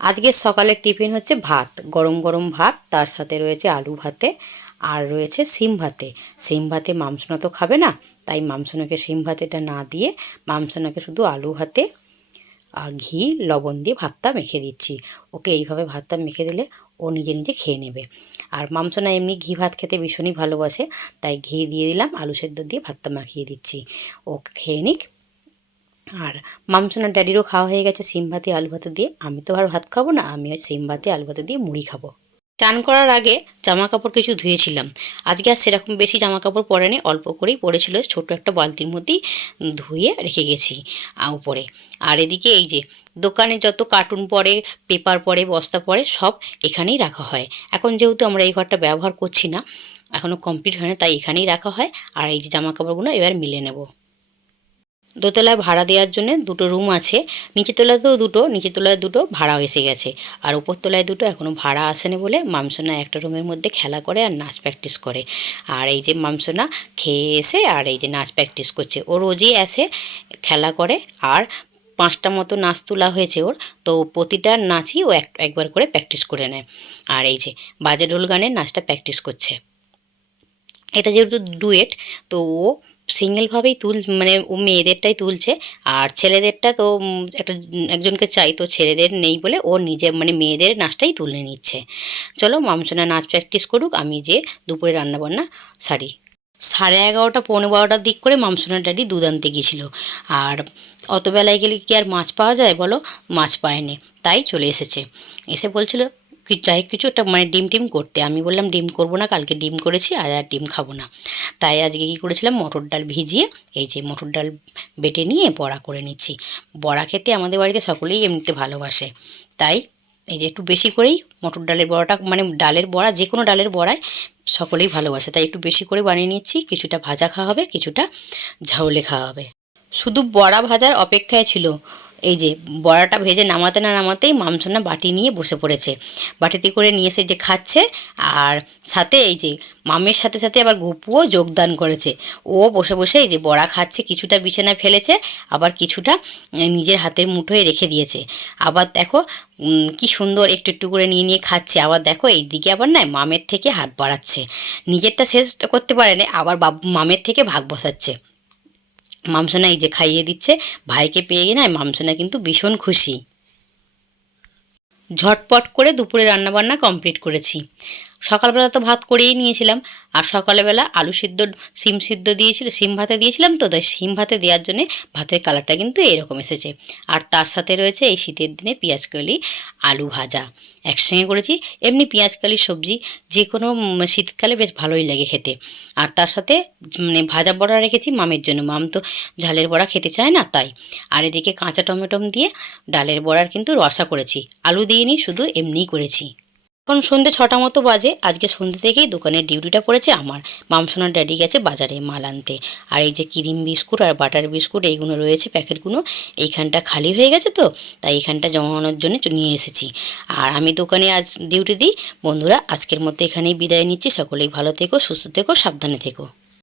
আজকের সকালের টিফিন হচ্ছে ভাত, গরম গরম ভাত, তার সাথে রয়েছে আলু ভাতে আর রয়েছে সিম ভাতে। সিম ভাতে মামসোনা তো খাবে না, তাই মামসোনাকে সিম ভাতেটা না দিয়ে মামসোনাকে শুধু আলু ভাতে আর ঘি, লবণ দিয়ে ভাতটা মেখে দিচ্ছি। ওকে এইভাবে ভাতটা মেখে দিলে ও নিজে নিজে খেয়ে নেবে। আর মামসোনা এমনি ঘি ভাত খেতে ভীষণই ভালোবাসে, তাই ঘি দিয়ে দিলাম, আলু সেদ্ধ দিয়ে ভাতটা মাখিয়ে দিচ্ছি। ও খেয়ে নিক। আর মামসোনার ড্যাডিরও খাওয়া হয়ে গেছে সিম ভাতে আলু ভাতে দিয়ে। আমি তো আর ভাত খাব না আমি ওই সিম ভাতে আলু ভাতে দিয়ে মুড়ি খাব। চান করার আগে জামা কাপড় কিছু ধুয়েছিলাম। আজকে আর সেরকম বেশি জামা কাপড় পরেনি, অল্প করেই পড়েছিল ছোট একটা বালতির মধ্যেই ধুয়ে রেখে গেছি উপরে। আর এদিকে এই যে দোকানে যত কার্টুন পড়ে পেপার পড়ে বস্তা পড়ে সব এখানেই রাখা হয়। এখন যেহেতু আমরা এই ঘরটা ব্যবহার করছি না এখনও কমপ্লিট হয় না, তাই এখানেই রাখা হয়। আর এই যে জামা কাপড়গুলো এবার মিলে নেব। দোতলায় ভাড়া দেওয়ার জন্য দুটো রুম আছে। নিচের তলাতেও দুটো, নিচের তলায় দুটো ভাড়া এসে গেছে। আর উপর তলায় দুটো এখনও ভাড়া আসেনি বলে মামসোনা একটা রুমের মধ্যে খেলা করে আর নাচ প্র্যাকটিস করে। আর এই যে মামসোনা খেয়ে এসে আর এই যে নাচ প্র্যাকটিস করছে। ও রোজই আসে, খেলা করে আর পাঁচটা মতো নাচ তোলা হয়েছে ওর। তো প্রতিটা নাচই ও এক, একবার করে প্র্যাকটিস করে নেয়। আর এই যে বাজে ঢোল গানের নাচটা প্র্যাকটিস করছে। এটা যেহেতু ডুয়েট তো ও সিঙ্গেলভাবেই তুল মানে মেয়েদেরটাই তুলছে। আর ছেলেদেরটা তো একটা, একজনকে চাই তো ছেলেদের নেই বলে ও নিজে মানে মেয়েদের নাচটাই তুলে নিচ্ছে। চলো মামসোনা নাচ প্র্যাকটিস করুক, আমি যে দুপুরে রান্নাবান্না সারি। সাড়ে এগারোটা পনেরো বারোটার দিক করে মামসোনার ড্যাডি দুধ আনতে গিয়েছিল। আর অত বেলায় গেলে কি আর মাছ পাওয়া যায় বলো? মাছ পায়নি। তাই চলে এসেছে। এসে বলছিল যাই, কিছু একটা মানে ডিম টিম করতে। আমি বললাম, ডিম করব না, কালকে ডিম করেছি আজ আর ডিম খাব না। তাই আজকে কী করেছিলাম, মটর ডাল ভিজিয়ে, এই যে মটর ডাল বেটে নিয়ে বড়া করে নিচ্ছি। বড়া খেতে আমাদের বাড়িতে সকলেই এমনিতে ভালোবাসে। তাই এই যে একটু বেশি করেই মটর ডালের বড়াটা মানে ডালের বড়া, যে কোনো ডালের বড়াই সকলেই ভালোবাসে। তাই একটু বেশি করে বানিয়ে নিচ্ছি, কিছুটা ভাজা খাওয়া হবে, কিছুটা ঝাউলে খাওয়া হবে। শুধু বড়া ভাজার অপেক্ষায় ছিল। এই যে বড়াটা ভেজে নামাতে না নামাতেই মামসোনা বাটি নিয়ে বসে পড়েছে। বাটিতে করে নিয়ে এসে যে খাচ্ছে, আর সাথে এই যে মামের সাথে সাথে আবার গপুও যোগদান করেছে। ও বসে বসে এই যে বড়া খাচ্ছে, কিছুটা বিছানায় ফেলেছে, আবার কিছুটা নিজের হাতের মুঠোয় রেখে দিয়েছে। আবার দেখো কি সুন্দর একটু একটু করে নিয়ে নিয়ে খাচ্ছে। আবার দেখো এই দিকে আবার নয় মামের থেকে হাত বাড়াচ্ছে। নিজেরটা শেষ করতে পারে না আবার বাবু মামের থেকে ভাগ বসাচ্ছে। মামসোনা এই যে খাইয়ে দিচ্ছে, ভাইকে পেয়ে গিয়ে না মামসোনা কিন্তু ভীষণ খুশি। ঝটপট করে দুপুরে রান্নাবান্না কমপ্লিট করেছি। সকালবেলা তো ভাত করেই নিয়েছিলাম। আর সকালবেলা আলু সিদ্ধ, সিম সিদ্ধ দিয়েছিল, সিম ভাতে দিয়েছিলাম তো, তাই সিম ভাতে দেওয়ার জন্যে ভাতের কালারটা কিন্তু এরকম এসেছে। আর তার সাথে রয়েছে এই শীতের দিনে পেঁয়াজ কলি আলু ভাজা। একসঙ্গে করেছি, এমনি পেঁয়াজ কালির সবজি যে কোনো শীতকালে বেশ ভালোই লাগে খেতে। আর তার সাথে মানে ভাজা বড়া রেখেছি মামের জন্য। মাম তো ঝালের বড়া খেতে চায় না, তাই। আর এদিকে কাঁচা টমেটম দিয়ে ডালের বড়ার কিন্তু রসা করেছি। আলু দিইনি, শুধু এমনিই করেছি। এখন সন্ধ্যে ছটা মতো বাজে। আজকে সন্ধ্যে থেকেই দোকানের ডিউটিটা পড়েছে আমার। মামসোনার ড্যাডি গেছে বাজারে মাল আনতে। আর এই যে ক্রিম বিস্কুট আর বাটার বিস্কুট এইগুলো রয়েছে, প্যাকেটগুলো এইখানটা খালি হয়ে গেছে তো, তাই এইখানটা জমানোর জন্য নিয়ে এসেছি। আর আমি দোকানে আজ ডিউটি দিই। বন্ধুরা, আজকের মধ্যে এখানেই বিদায় নিচ্ছি। সকলেই ভালো থেকো, সুস্থ থেকো, সাবধানে থেকো।